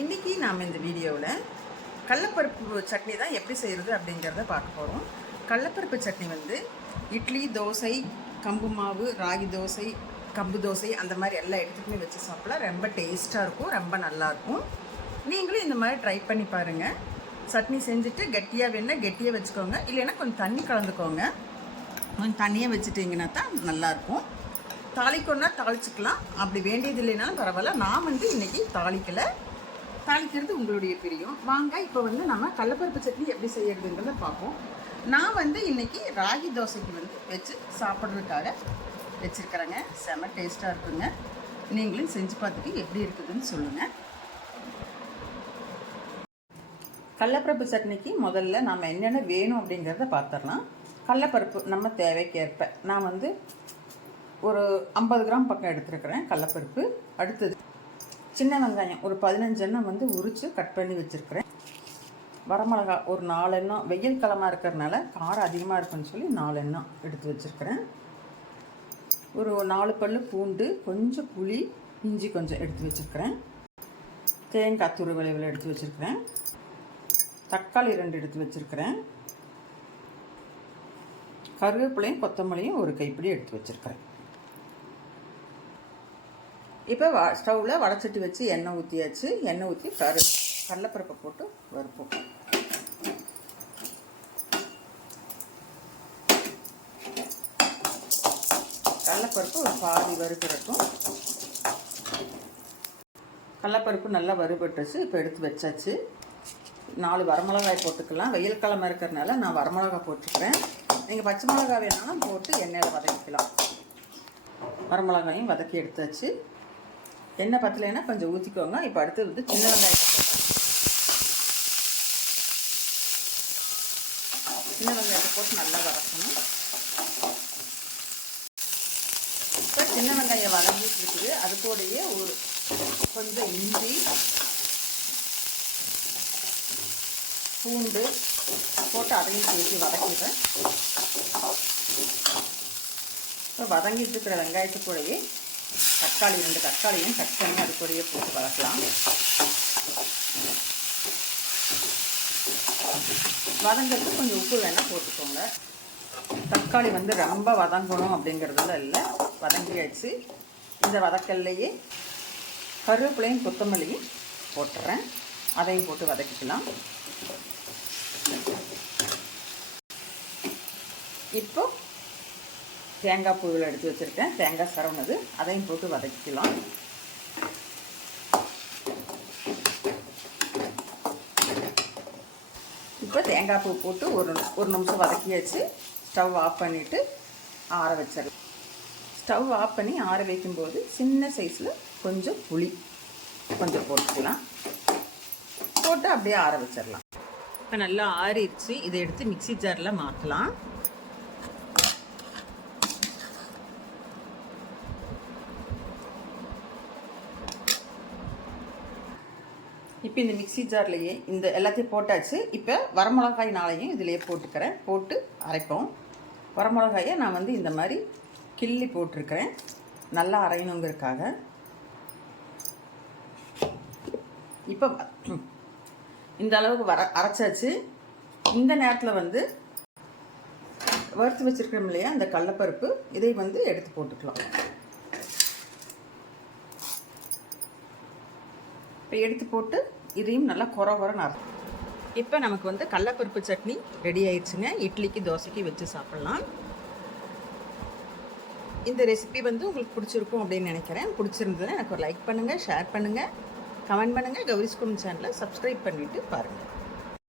இன்றைக்கி நாம் இந்த வீடியோவில் கடலைப்பருப்பு சட்னி தான் எப்படி செய்கிறது அப்படிங்கிறத பார்க்க போகிறோம். கடலைப்பருப்பு சட்னி வந்து இட்லி, தோசை, கம்பு மாவு, ராகி தோசை, கம்பு தோசை அந்த மாதிரி எல்லா இடத்துக்குமே வச்சு சாப்பிடலாம். ரொம்ப டேஸ்ட்டாக இருக்கும், ரொம்ப நல்லாயிருக்கும். நீங்களும் இந்த மாதிரி ட்ரை பண்ணி பாருங்கள். சட்னி செஞ்சுட்டு கெட்டியாக வேணால் கெட்டியாக வச்சுக்கோங்க, இல்லைன்னா கொஞ்சம் தண்ணி கலந்துக்கோங்க. கொஞ்சம் தண்ணியாக வச்சுட்டிங்கன்னா தான் நல்லாயிருக்கும். தாளிக்கொன்னா தாளிச்சுக்கலாம், அப்படி வேண்டியது இல்லைனாலும் பரவாயில்ல. நான் வந்து இன்றைக்கி தாளிக்கிறது உங்களுடைய பிரியம். வாங்க இப்போ வந்து நம்ம கடலைப்பருப்பு சட்னி எப்படி செய்யறதுங்கிறத பார்ப்போம். நான் வந்து இன்றைக்கி ராகி தோசைக்கு வந்து வச்சு சாப்பிட்றதுக்காக வச்சுருக்கிறேங்க. செம டேஸ்ட்டாக இருக்குங்க. நீங்களும் செஞ்சு பார்த்துட்டு எப்படி இருக்குதுன்னு சொல்லுங்கள். கடலைப்பருப்பு சட்னிக்கு முதல்ல நம்ம என்னென்ன வேணும் அப்படிங்கிறத பார்த்துடலாம். கடலைப்பருப்பு நம்ம தேவைக்கேற்ப நான் வந்து ஒரு 50 கிராம் பக்கம் எடுத்துருக்கிறேன் கடலைப்பருப்பு. அடுத்தது சின்ன வெங்காயம் ஒரு 15 எண்ணம் வந்து உரித்து கட் பண்ணி வச்சுருக்கிறேன். வரமிளகா ஒரு 4 எண்ணம், வெயில் காலமாக இருக்கிறதுனால காரம் அதிகமாக இருக்குன்னு சொல்லி 4 எண்ணம் எடுத்து வச்சுருக்கிறேன். ஒரு 4 பல்லு பூண்டு, கொஞ்சம் புளி, இஞ்சி கொஞ்சம் எடுத்து வச்சுருக்கிறேன். தேங்காய் துருவல் எடுத்து வச்சுருக்கிறேன். தக்காளி 2 எடுத்து வச்சுருக்கிறேன். கருவேப்பிலையும் கொத்தமல்லியும் ஒரு கைப்பிடி எடுத்து வச்சுருக்கிறேன். இப்போ ஸ்டவ்வில் வடச்சட்டி வச்சு எண்ணெய் ஊற்றியாச்சு. எண்ணெய் ஊற்றி கடலைப்பருப்பை போட்டு வறுப்போம். கடலைப்பருப்பு ஒரு பாதி வறுக்கிறட்டும். கடலைப்பருப்பு நல்லா வறுபட்டுச்சு. இப்போ எடுத்து வச்சாச்சு. 4 வரமிளகாய் போட்டுக்கலாம். வெயில் கிழமை இருக்கிறதுனால நான் வரமிளகாய் போட்டுக்கிறேன். நீங்கள் பச்சை மிளகாய் வேணாலும் போட்டு எண்ணெயில் வதக்கிக்கலாம். வரமிளகாயும் வதக்கி எடுத்தாச்சு. எண்ணெய் பத்தலைன்னா கொஞ்சம் ஊற்றிக்கோங்க. இப்போ அடுத்து வந்து சின்ன வெங்காயத்தை போட்டு நல்லா வதக்கணும். இப்போ சின்ன வெங்காயம் வதங்கிட்டு இருக்குது. அது கூடயே ஒரு கொஞ்சம் இஞ்சி, பூண்டு போட்டு அதையும் சேர்த்து வதக்கிடுறேன். இப்போ வதங்கிட்டு இருக்கிற வெங்காயத்து கூடயே தக்காளி 2 தக்காளியும் கட் பண்ணி அது கூடயே போட்டு வதக்கலாம். வதங்கிறதுக்கு கொஞ்சம் உப்பு வேணால் போட்டுக்கோங்க. தக்காளி வந்து ரொம்ப வதங்கணும் அப்படிங்கிறதுல இல்லை, வதங்கியாச்சு. இந்த வதக்கல்லையே கருவேப்பிலையும் கொத்தமல்லியும் போட்டுறேன். அதையும் போட்டு வதக்கிக்கலாம். இப்போ தேங்காய் பூவில் எடுத்து வச்சுருக்கேன். தேங்காய் சரவணது அதையும் போட்டு வதக்கிக்கலாம். இப்போ தேங்காய் பூ போட்டு ஒரு நிமிஷம் வதக்கியாச்சு. ஸ்டவ் ஆஃப் பண்ணிவிட்டு ஆற வச்சிடலாம். ஸ்டவ் ஆஃப் பண்ணி ஆற வைக்கும்போது சின்ன சைஸில் கொஞ்சம் புளி கொஞ்சம் போட்டுக்கலாம். போட்டு அப்படியே ஆற வச்சிடலாம். இப்போ நல்லா ஆறிடுச்சு. இதை எடுத்து மிக்ஸி ஜாரில் மாற்றலாம். இப்போ இந்த மிக்ஸி ஜார்லேயே இந்த எல்லாத்தையும் போட்டாச்சு. இப்போ வரமிளகாய் 4 இதிலேயே போட்டுக்கிறேன். போட்டு அரைப்போம். வரமிளகாயை நான் வந்து இந்த மாதிரி கிள்ளி போட்டிருக்கிறேன், நல்லா அரையணுங்கிறதுக்காக. இப்போ இந்த அளவுக்கு அரைச்சாச்சு. இந்த நேரத்தில் வந்து வறுத்து வச்சுருக்கிறோம் இல்லையா அந்த கடலைப்பருப்பு, இதை வந்து எடுத்து போட்டுக்கலாம். இப்போ எடுத்து போட்டு இதையும் நல்லா குறன்னு அரைக்கும். இப்போ நமக்கு வந்து கடலைப்பருப்பு சட்னி ரெடி ஆயிடுச்சுங்க. இட்லிக்கு தோசைக்கு வச்சு சாப்பிட்லாம். இந்த ரெசிபி வந்து உங்களுக்கு பிடிச்சிருக்கும் அப்படின்னு நினைக்கிறேன். பிடிச்சிருந்ததுன்னா எனக்கு ஒரு லைக் பண்ணுங்கள், ஷேர் பண்ணுங்கள், கமெண்ட் பண்ணுங்கள். கௌரிஸ் குடும்பம் சேனலை சப்ஸ்கிரைப் பண்ணிவிட்டு பாருங்கள்.